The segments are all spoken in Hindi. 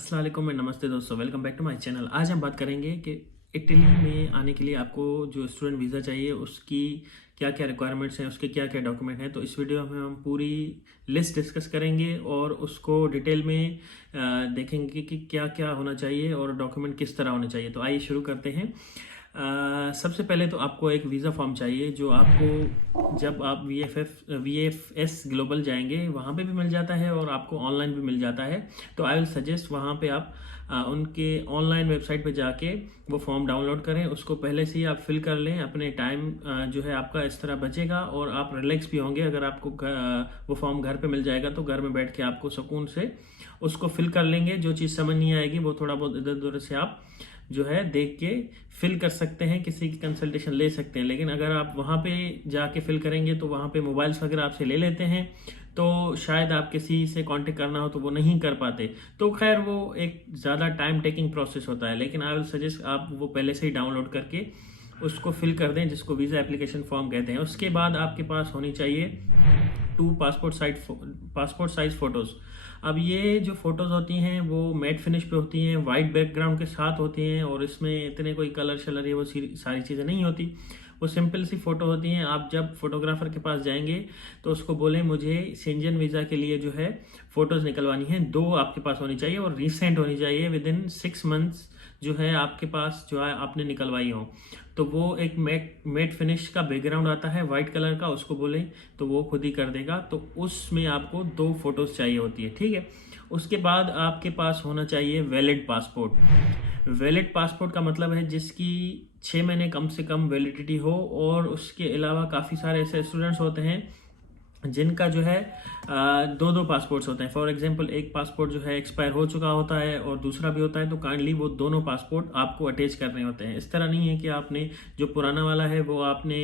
अस्सलाम वालेकुम एंड नमस्ते दोस्तों, welcome back to my channel. आज हम बात करेंगे कि इटली में आने के लिए आपको जो स्टूडेंट वीज़ा चाहिए उसकी क्या क्या रिक्वायरमेंट्स हैं, उसके क्या क्या डॉक्यूमेंट हैं। तो इस वीडियो में हम पूरी लिस्ट डिस्कस करेंगे और उसको डिटेल में देखेंगे कि क्या क्या होना चाहिए और डॉक्यूमेंट किस तरह होने चाहिए। तो आइए शुरू करते हैं। सबसे पहले तो आपको एक वीज़ा फॉर्म चाहिए जो आपको जब आप वी एफ एस ग्लोबल जाएंगे वहाँ पे भी मिल जाता है और आपको ऑनलाइन भी मिल जाता है। तो आई विल सजेस्ट वहाँ पे आप उनके ऑनलाइन वेबसाइट पे जाके वो फॉर्म डाउनलोड करें। उसको पहले से ही आप फिल कर लें, अपने टाइम जो है आपका इस तरह बचेगा और आप रिलैक्स भी होंगे। अगर आपको वो फॉर्म घर पे मिल जाएगा तो घर में बैठ के आपको सुकून से उसको फिल कर लेंगे। जो चीज़ समझ नहीं आएगी वो थोड़ा बहुत इधर उधर से आप जो है देख के फिल कर सकते हैं, किसी की कंसल्टेशन ले सकते हैं। लेकिन अगर आप वहाँ पे जाके फिल करेंगे तो वहाँ पे मोबाइल्स वगैरह आपसे ले लेते हैं, तो शायद आप किसी से कांटेक्ट करना हो तो वो नहीं कर पाते। तो खैर वो एक ज़्यादा टाइम टेकिंग प्रोसेस होता है। लेकिन आई विल सजेस्ट आप वो पहले से ही डाउनलोड करके उसको फिल कर दें, जिसको वीज़ा एप्लीकेशन फॉर्म कहते हैं। उसके बाद आपके पास होनी चाहिए 2 पासपोर्ट साइज फ़ोटोज़। अब ये जो फ़ोटोज़ होती हैं वो मैट फिनिश पे होती हैं, वाइट बैकग्राउंड के साथ होती हैं और इसमें इतने कोई कलर शलर ये वो सारी चीज़ें नहीं होती। वो सिंपल सी फ़ोटो होती हैं। आप जब फोटोग्राफर के पास जाएंगे तो उसको बोलें मुझे शेंजन वीज़ा के लिए जो है फ़ोटोज़ निकलवानी है, 2 आपके पास होनी चाहिए और रिसेंट होनी चाहिए, विद इन 6 मंथ्स जो है आपके पास जो है आपने निकलवाई हो। तो वो एक मैट फिनिश का बैकग्राउंड आता है वाइट कलर का, उसको बोले तो वो खुद ही कर देगा। तो उसमें आपको 2 फोटोज़ चाहिए होती है, ठीक है। उसके बाद आपके पास होना चाहिए वैलिड पासपोर्ट। वैलिड पासपोर्ट का मतलब है जिसकी 6 महीने कम से कम वैलिडिटी हो। और उसके अलावा काफ़ी सारे ऐसे स्टूडेंट्स होते हैं जिनका जो है 2 पासपोर्ट्स होते हैं। फॉर एग्जांपल एक पासपोर्ट जो है एक्सपायर हो चुका होता है और दूसरा भी होता है, तो काइंडली वो दोनों पासपोर्ट आपको अटैच करने होते हैं। इस तरह नहीं है कि आपने जो पुराना वाला है वो आपने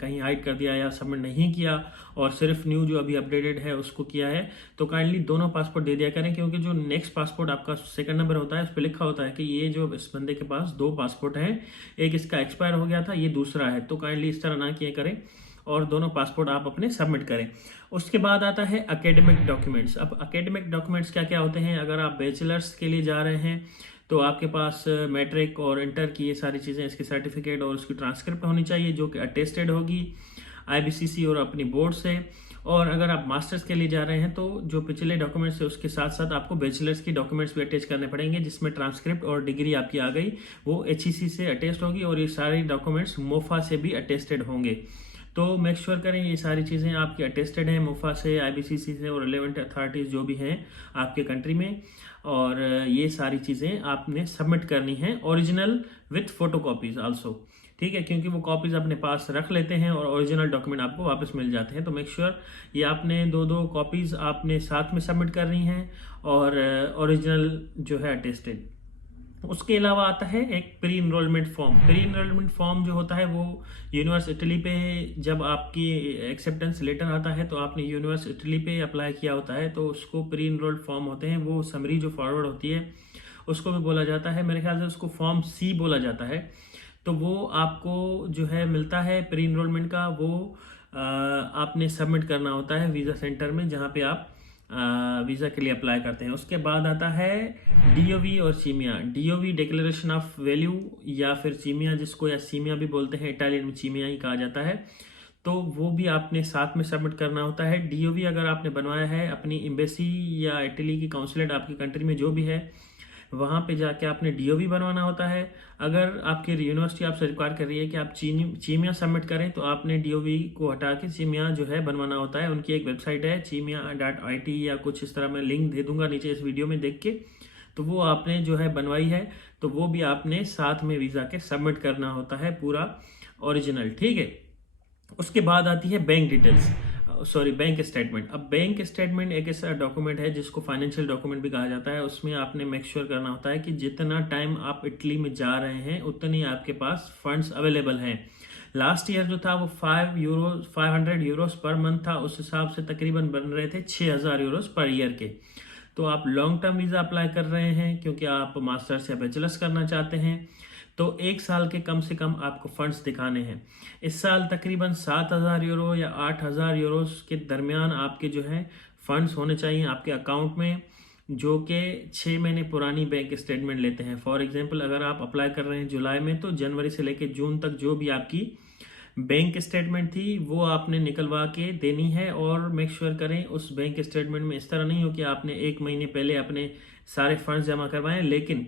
कहीं हाइड कर दिया या सबमिट नहीं किया और सिर्फ न्यू जो अभी अपडेटेड है उसको किया है। तो काइंडली दोनों पासपोर्ट दे दिया करें, क्योंकि जो नेक्स्ट पासपोर्ट आपका सेकंड नंबर होता है उस पर लिखा होता है कि ये जो इस बंदे के पास 2 पासपोर्ट हैं, एक इसका एक्सपायर हो गया था, ये दूसरा है। तो काइंडली इस तरह ना किया करें और दोनों पासपोर्ट आप अपने सबमिट करें। उसके बाद आता है एकेडमिक डॉक्यूमेंट्स। अब एकेडमिक डॉक्यूमेंट्स क्या क्या होते हैं? अगर आप बैचलर्स के लिए जा रहे हैं तो आपके पास मैट्रिक और इंटर की ये सारी चीज़ें, इसकी सर्टिफिकेट और उसकी ट्रांसक्रिप्ट होनी चाहिए जो कि अटेस्टेड होगी आईबीसीसी और अपनी बोर्ड से। और अगर आप मास्टर्स के लिए जा रहे हैं तो जो पिछले डॉक्यूमेंट्स है उसके साथ साथ आपको बैचलर्स की डॉक्यूमेंट्स भी अटैच करने पड़ेंगे, जिसमें ट्रांसक्रिप्ट और डिग्री आपकी आ गई वो एचईसी से अटेस्ट होगी और ये सारी डॉक्यूमेंट्स मोफा से भी अटेस्टेड होंगे। तो मेक श्योर करें ये सारी चीज़ें आपकी अटेस्टेड हैं मोफा से, आईबीसीसी से और रिलेवेंट अथॉरिटीज़ जो भी हैं आपके कंट्री में। और ये सारी चीज़ें आपने सबमिट करनी है original with photo copies also, ठीक है, क्योंकि वो कॉपीज अपने पास रख लेते हैं और ओरिजिनल डॉक्यूमेंट आपको वापस मिल जाते हैं। तो मेक श्योर ये आपने 2 कॉपीज आपने साथ में सबमिट करनी है और ओरिजिनल जो है अटेस्टेड। उसके अलावा आता है एक pre enrolment form. Pre enrolment form जो होता है वो यूनिवर्स इटली पे जब आपकी एक्सेप्टेंस लेटर आता है तो आपने यूनिवर्स इटली पे अप्लाई किया होता है, तो उसको प्री इनरोल्ड फॉर्म होते हैं। वो समरी जो फॉरवर्ड होती है उसको भी बोला जाता है, मेरे ख्याल से उसको फॉर्म सी बोला जाता है। तो वो आपको जो है मिलता है प्री इनरोलमेंट का, वो आपने सबमिट करना होता है वीज़ा सेंटर में जहाँ पे आप वीज़ा के लिए अप्लाई करते हैं। उसके बाद आता है डीओवी और सीमिया। डीओवी डिक्लेरेशन ऑफ वैल्यू या फिर सीमिया, जिसको या सीमिया भी बोलते हैं, इटालियन में सीमिया ही कहा जाता है। तो वो भी आपने साथ में सबमिट करना होता है। डीओवी अगर आपने बनवाया है अपनी एम्बेसी या इटली की काउंसलेट आपकी कंट्री में जो भी है वहाँ पे जाके आपने डीओवी बनवाना होता है। अगर आपकी यूनिवर्सिटी आपसे रिक्वायर कर रही है कि आप चीमिया सबमिट करें तो आपने डीओवी को हटा के चीमिया जो है बनवाना होता है। उनकी एक वेबसाइट है chimia.it या कुछ इस तरह, मैं लिंक दे दूंगा नीचे इस वीडियो में देख के। तो वो आपने जो है बनवाई है तो वो भी आपने साथ में वीज़ा के सबमिट करना होता है पूरा ओरिजिनल, ठीक है। उसके बाद आती है bank details, sorry bank statement. अब बैंक स्टेटमेंट एक ऐसा डॉक्यूमेंट है जिसको फाइनेंशियल डॉक्यूमेंट भी कहा जाता है। उसमें आपने मेक श्योर करना होता है कि जितना टाइम आप इटली में जा रहे हैं उतनी आपके पास फंड्स अवेलेबल हैं। लास्ट ईयर जो था वो 500 यूरोस पर मंथ था, उस हिसाब से तकरीबन बन रहे थे 6000 यूरोस पर ईयर के। तो आप लॉन्ग टर्म वीज़ा अप्लाई कर रहे हैं क्योंकि आप मास्टर्स या बैचलर्स करना चाहते हैं, तो 1 साल के कम से कम आपको फंड्स दिखाने हैं। इस साल तकरीबन 7000 यूरो या 8000 यूरोस के दरमियान आपके जो है फंड्स होने चाहिए आपके अकाउंट में। जो कि 6 महीने पुरानी बैंक स्टेटमेंट लेते हैं। फॉर एग्जांपल अगर आप अप्लाई कर रहे हैं जुलाई में, तो जनवरी से लेकर जून तक जो भी आपकी बैंक स्टेटमेंट थी वो आपने निकलवा के देनी है। और मेक श्योर करें उस बैंक स्टेटमेंट में इस तरह नहीं हो कि आपने 1 महीने पहले अपने सारे फंड्स जमा करवाएं, लेकिन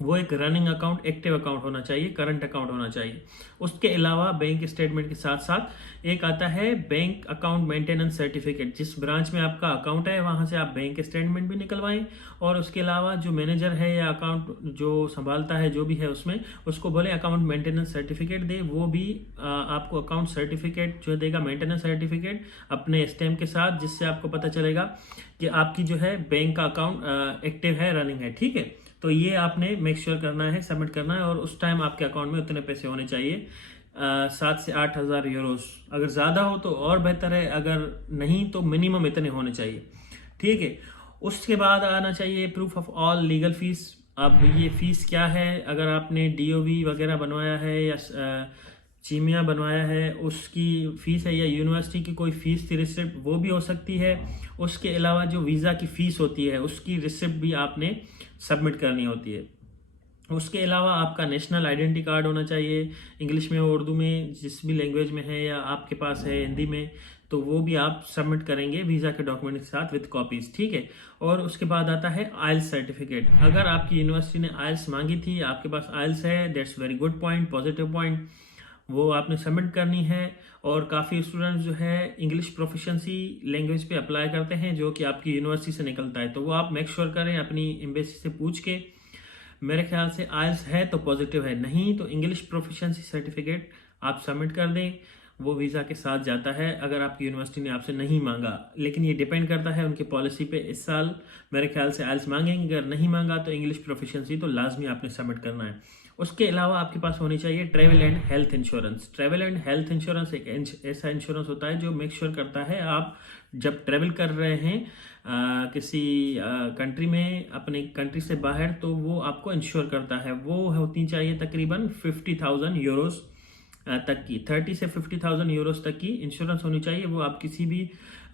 वो एक रनिंग अकाउंट, एक्टिव अकाउंट होना चाहिए, करंट अकाउंट होना चाहिए। उसके अलावा बैंक स्टेटमेंट के साथ साथ एक आता है बैंक अकाउंट मेंटेनेंस सर्टिफिकेट। जिस ब्रांच में आपका अकाउंट है वहां से आप बैंक स्टेटमेंट भी निकलवाएं, और उसके अलावा जो मैनेजर है या अकाउंट जो संभालता है जो भी है उसमें, उसको बोले अकाउंट मेंटेनेंस सर्टिफिकेट दे। वो भी आपको अकाउंट सर्टिफिकेट जो देगा, मेंटेनेंस सर्टिफिकेट अपने स्टैम्प के साथ, जिससे आपको पता चलेगा कि आपकी जो है बैंक का अकाउंट एक्टिव है, रनिंग है। ठीक है, तो ये आपने मेक श्योर करना है, सबमिट करना है। और उस टाइम आपके अकाउंट में उतने पैसे होने चाहिए, 7 से 8 हज़ार यूरोस। अगर ज़्यादा हो तो और बेहतर है, अगर नहीं तो मिनिमम इतने होने चाहिए। ठीक है, उसके बाद आना चाहिए proof of all legal fees. अब ये फीस क्या है, अगर आपने डीओवी वगैरह बनवाया है या चीमिया बनवाया है उसकी फीस है, या यूनिवर्सिटी की कोई फीस थी रिसिप्ट, वो भी हो सकती है। उसके अलावा जो वीज़ा की फ़ीस होती है उसकी रिसिप्ट भी आपने सबमिट करनी होती है। उसके अलावा आपका नेशनल आइडेंटिटी कार्ड होना चाहिए, इंग्लिश में, उर्दू में, जिस भी लैंग्वेज में है, या आपके पास है हिंदी में, तो वो भी आप सबमिट करेंगे वीज़ा के डॉक्यूमेंट के साथ विद कॉपीज़। ठीक है, और उसके बाद आता है आइल्स सर्टिफिकेट। अगर आपकी यूनिवर्सिटी ने आइल्स मांगी थी, आपके पास आइल्स है, that's very good point, positive point, वो आपने सबमिट करनी है। और काफ़ी स्टूडेंट्स जो है इंग्लिश प्रोफिशिएंसी लैंग्वेज पे अप्लाई करते हैं जो कि आपकी यूनिवर्सिटी से निकलता है, तो वो आप मेक श्योर करें अपनी एम्बेसी से पूछ के। मेरे ख्याल से आइल्स है तो पॉजिटिव है, नहीं तो इंग्लिश प्रोफिशिएंसी सर्टिफिकेट आप सबमिट कर दें, वो वीज़ा के साथ जाता है अगर आपकी यूनिवर्सिटी ने आपसे नहीं मांगा। लेकिन ये डिपेंड करता है उनकी पॉलिसी पे। इस साल मेरे ख्याल से आइल्स मांगेंगे, अगर नहीं मांगा तो इंग्लिश प्रोफिशिएंसी तो लाजमी आपने सबमिट करना है। उसके अलावा आपके पास होनी चाहिए travel and health insurance. Travel and health insurance एक ऐसा इंश्योरेंस होता है जो मेक श्योर करता है आप जब ट्रैवल कर रहे हैं किसी कंट्री में, अपने कंट्री से बाहर, तो वो आपको इंश्योर करता है। वो होती चाहिए तकरीबन 50,000 यूरोस तक की, 30 से 50,000 यूरोस तक की इंश्योरेंस होनी चाहिए। वो आप किसी भी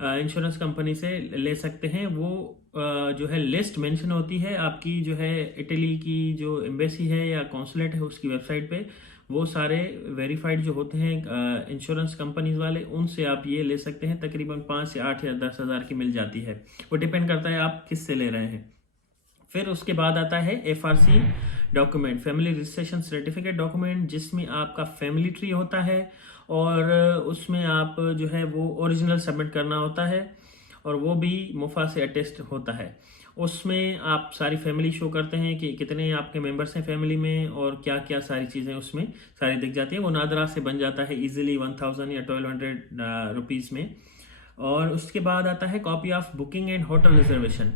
इंश्योरेंस कंपनी से ले सकते हैं। वो जो है लिस्ट मेंशन होती है आपकी, जो है इटली की जो एम्बेसी है या कॉन्सुलेट है उसकी वेबसाइट पे, वो सारे वेरीफाइड जो होते हैं इंश्योरेंस कंपनीज वाले, उनसे आप ये ले सकते हैं। तकरीबन 5 से 8 या 10 हज़ार की मिल जाती है, वो डिपेंड करता है आप किस से ले रहे हैं। फिर उसके बाद आता है FRC document, family registration certificate document, जिसमें आपका फैमिली ट्री होता है और उसमें आप जो है वो ओरिजिनल सबमिट करना होता है, और वो भी मुफा से अटेस्ट होता है। उसमें आप सारी फैमिली शो करते हैं कि कितने आपके मेंबर्स हैं फैमिली में, और क्या क्या सारी चीज़ें उसमें सारी दिख जाती है। वो नादरा से बन जाता है इजीली 1000 या 1200 रुपीज़ में। और उसके बाद आता है copy of booking and hotel reservation.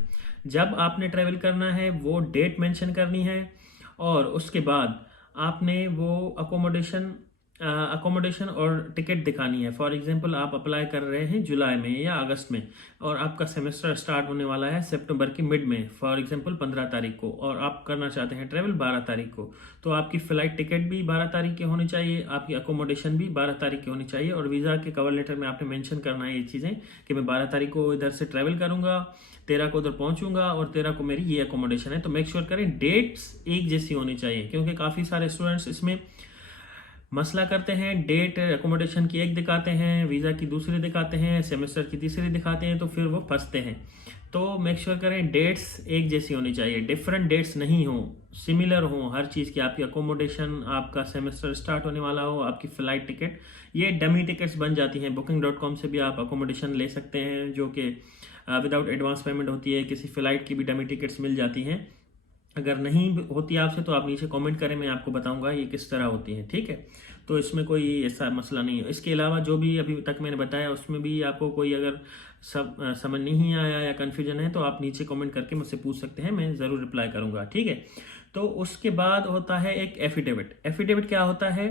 जब आपने ट्रैवल करना है वो डेट मेंशन करनी है, और उसके बाद आपने वो अकोमोडेशन और टिकट दिखानी है। फॉर एग्जांपल आप अप्लाई कर रहे हैं जुलाई में या अगस्त में, और आपका सेमेस्टर स्टार्ट होने वाला है सितंबर की मिड में, फॉर एग्जांपल 15 तारीख को, और आप करना चाहते हैं ट्रैवल 12 तारीख को, तो आपकी फ़्लाइट टिकट भी 12 तारीख की होनी चाहिए, आपकी अकोमोडेशन भी 12 तारीख की होनी चाहिए। और वीज़ा के कवर लेटर में आपने मेंशन करना है ये चीज़ें कि मैं 12 तारीख को इधर से ट्रैवल करूँगा, 13 को उधर पहुँचूंगा, और 13 को मेरी ये अकोमोडेशन है। तो मेक श्योर करें डेट्स एक जैसी होनी चाहिए, क्योंकि काफ़ी सारे स्टूडेंट्स इसमें मसला करते हैं। डेट अकोमोडेशन की एक दिखाते हैं, वीज़ा की दूसरी दिखाते हैं, सेमेस्टर की तीसरी दिखाते हैं, तो फिर वो फंसते हैं। तो मेक श्योर करें डेट्स एक जैसी होनी चाहिए, डिफरेंट डेट्स नहीं हो, सिमिलर हो हर चीज़ की। आपकी अकोमोडेशन, आपका सेमेस्टर स्टार्ट होने वाला हो, आपकी फ़्लाइट टिकट, ये डमी टिकट्स बन जाती हैं। booking.com से भी आप अकोमोडेशन ले सकते हैं जो कि विदाउट एडवांस पेमेंट होती है। किसी फ़्लाइट की भी डमी टिकट्स मिल जाती हैं। अगर नहीं होती आपसे तो आप नीचे कमेंट करें, मैं आपको बताऊंगा ये किस तरह होती है। ठीक है, तो इसमें कोई ऐसा मसला नहीं है। इसके अलावा जो भी अभी तक मैंने बताया उसमें भी आपको कोई अगर समझ नहीं आया या कन्फ्यूजन है तो आप नीचे कमेंट करके मुझसे पूछ सकते हैं, मैं ज़रूर रिप्लाई करूंगा। ठीक है, तो उसके बाद होता है एक एफिडेविट। एफिडेविट क्या होता है?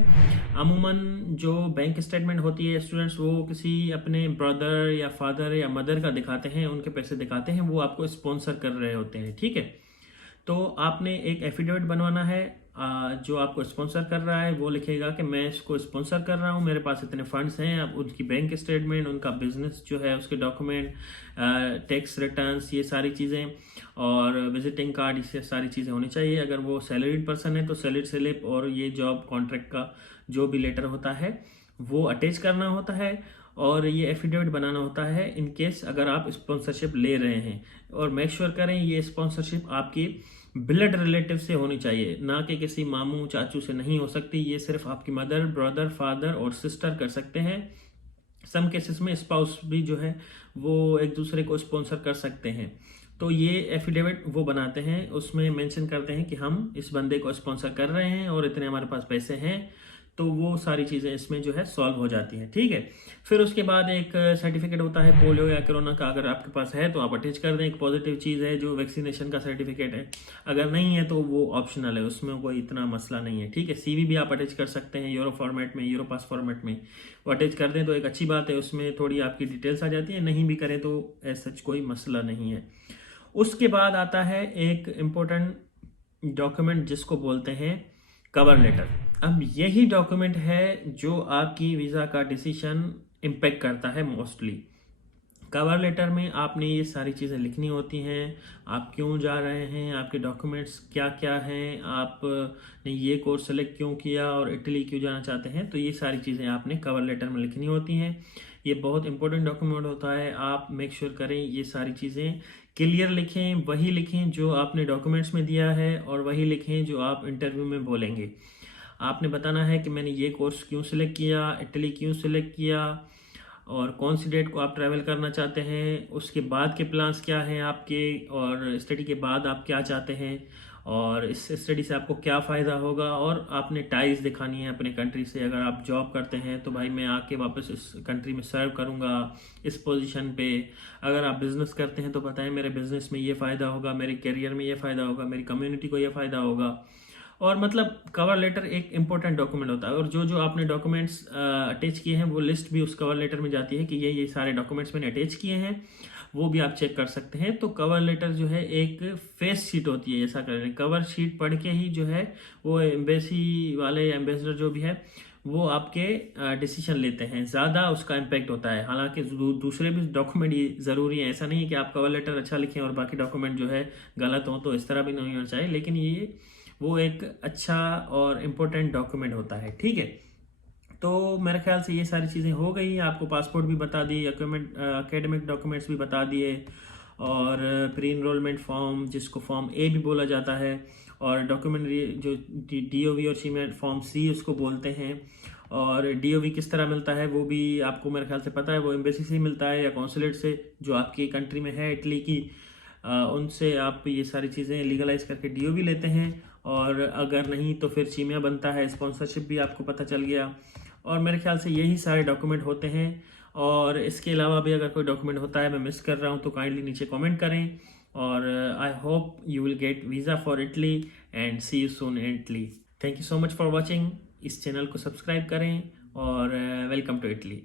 अमूमन जो बैंक स्टेटमेंट होती है स्टूडेंट्स वो किसी अपने ब्रदर या फादर या मदर का दिखाते हैं, उनके पैसे दिखाते हैं, वो आपको स्पॉन्सर कर रहे होते हैं। ठीक है, तो आपने एक एफिडेविट बनवाना है जो आपको स्पॉन्सर कर रहा है वो लिखेगा कि मैं इसको स्पॉन्सर कर रहा हूँ, मेरे पास इतने फंड्स हैं। अब उनकी बैंक स्टेटमेंट, उनका बिजनेस जो है उसके डॉक्यूमेंट, टैक्स रिटर्न्स, ये सारी चीज़ें, और विजिटिंग कार्ड, ये सारी चीज़ें होनी चाहिए। अगर वो सैलरीड पर्सन है तो सैलरी स्लिप और ये जॉब कॉन्ट्रैक्ट का जो भी लेटर होता है वो अटैच करना होता है, और ये एफिडेविट बनाना होता है इन केस अगर आप स्पॉन्सरशिप ले रहे हैं। और मेक श्योर करें ये स्पॉन्सरशिप आपकी ब्लड रिलेटिव से होनी चाहिए, ना कि किसी मामू चाचू से नहीं हो सकती। ये सिर्फ आपकी मदर, ब्रदर, फादर और सिस्टर कर सकते हैं। सम केसेस में स्पाउस भी जो है वो एक दूसरे को स्पॉन्सर कर सकते हैं। तो ये एफिडेविट वो बनाते हैं, उसमें मेंशन करते हैं कि हम इस बंदे को स्पॉन्सर कर रहे हैं और इतने हमारे पास पैसे हैं। तो वो सारी चीज़ें इसमें जो है सॉल्व हो जाती हैं। ठीक है, फिर उसके बाद एक सर्टिफिकेट होता है पोलियो या कोरोना का, अगर आपके पास है तो आप अटैच कर दें। एक पॉजिटिव चीज़ है जो वैक्सीनेशन का सर्टिफिकेट है, अगर नहीं है तो वो ऑप्शनल है, उसमें कोई इतना मसला नहीं है। ठीक है, सीवी भी आप अटैच कर सकते हैं यूरो फॉर्मेट में, यूरोपास फॉर्मेट में वो अटैच कर दें तो एक अच्छी बात है, उसमें थोड़ी आपकी डिटेल्स आ जाती है। नहीं भी करें तो ऐसा कोई मसला नहीं है। उसके बाद आता है एक इम्पोर्टेंट डॉक्यूमेंट जिसको बोलते हैं कवर लेटर। अब यही डॉक्यूमेंट है जो आपकी वीज़ा का डिसीजन इम्पेक्ट करता है मोस्टली। कवर लेटर में आपने ये सारी चीज़ें लिखनी होती हैं, आप क्यों जा रहे हैं, आपके डॉक्यूमेंट्स क्या क्या हैं, आपने ये कोर्स सेलेक्ट क्यों किया और इटली क्यों जाना चाहते हैं। तो ये सारी चीज़ें आपने कवर लेटर में लिखनी होती हैं। ये बहुत इंपॉर्टेंट डॉक्यूमेंट होता है, आप मेक श्योर करें ये सारी चीज़ें क्लियर लिखें, वही लिखें जो आपने डॉक्यूमेंट्स में दिया है और वही लिखें जो आप इंटरव्यू में बोलेंगे। आपने बताना है कि मैंने ये कोर्स क्यों सिलेक्ट किया, इटली क्यों सिलेक्ट किया, और कौन सी डेट को आप ट्रैवल करना चाहते हैं, उसके बाद के प्लान्स क्या हैं आपके, और स्टडी के बाद आप क्या चाहते हैं, और इस स्टडी से आपको क्या फ़ायदा होगा। और आपने टाइज दिखानी है अपने कंट्री से। अगर आप जॉब करते हैं तो भाई मैं आके वापस इस कंट्री में सर्व करूँगा इस पोजीशन पे। अगर आप बिज़नेस करते हैं तो बताएं मेरे बिज़नेस में ये फ़ायदा होगा, मेरे करियर में ये फ़ायदा होगा, मेरी कम्युनिटी को ये फ़ायदा होगा। और मतलब कवर लेटर एक इम्पोर्टेंट डॉक्यूमेंट होता है, और जो जो आपने डॉक्यूमेंट्स अटैच किए हैं वो लिस्ट भी उस कवर लेटर में जाती है कि ये सारे डॉक्यूमेंट्स मैंने अटैच किए हैं, वो भी आप चेक कर सकते हैं। तो कवर लेटर जो है एक फेस शीट होती है, ऐसा करें कवर शीट पढ़ के ही जो है वो एम्बेसी वाले एम्बेसडर जो भी है वो आपके डिसीजन लेते हैं, ज़्यादा उसका इम्पैक्ट होता है। हालांकि दूसरे भी डॉक्यूमेंट ये ज़रूरी है, ऐसा नहीं है कि आप कवर लेटर अच्छा लिखें और बाकी डॉक्यूमेंट जो है गलत हो, तो इस तरह भी नहीं होना चाहिए। लेकिन ये वो एक अच्छा और इम्पोर्टेंट डॉक्यूमेंट होता है। ठीक है, तो मेरे ख्याल से ये सारी चीज़ें हो गई। आपको पासपोर्ट भी बता दी, एकेडमिक डॉक्यूमेंट्स भी बता दिए, और प्री इनरोलमेंट फॉर्म जिसको फॉर्म ए भी बोला जाता है, और डॉक्यूमेंट जो डीओवी और सीमेंट फॉर्म सी उसको बोलते हैं। और डीओवी किस तरह मिलता है वो भी आपको मेरे ख्याल से पता है, वो एम्बेसी से मिलता है या कॉन्सुलेट से जो आपकी कंट्री में है इटली की, उनसे आप ये सारी चीज़ें लीगलाइज करके डीओवी लेते हैं। और अगर नहीं तो फिर चीमिया बनता है, स्पॉन्सरशिप भी आपको पता चल गया। और मेरे ख्याल से यही सारे डॉक्यूमेंट होते हैं, और इसके अलावा भी अगर कोई डॉक्यूमेंट होता है मैं मिस कर रहा हूँ तो काइंडली नीचे कमेंट करें। और I hope you will get visa for Italy and see you soon in Italy. Thank you so much for watching. इस चैनल को सब्सक्राइब करें, और वेलकम टू इटली।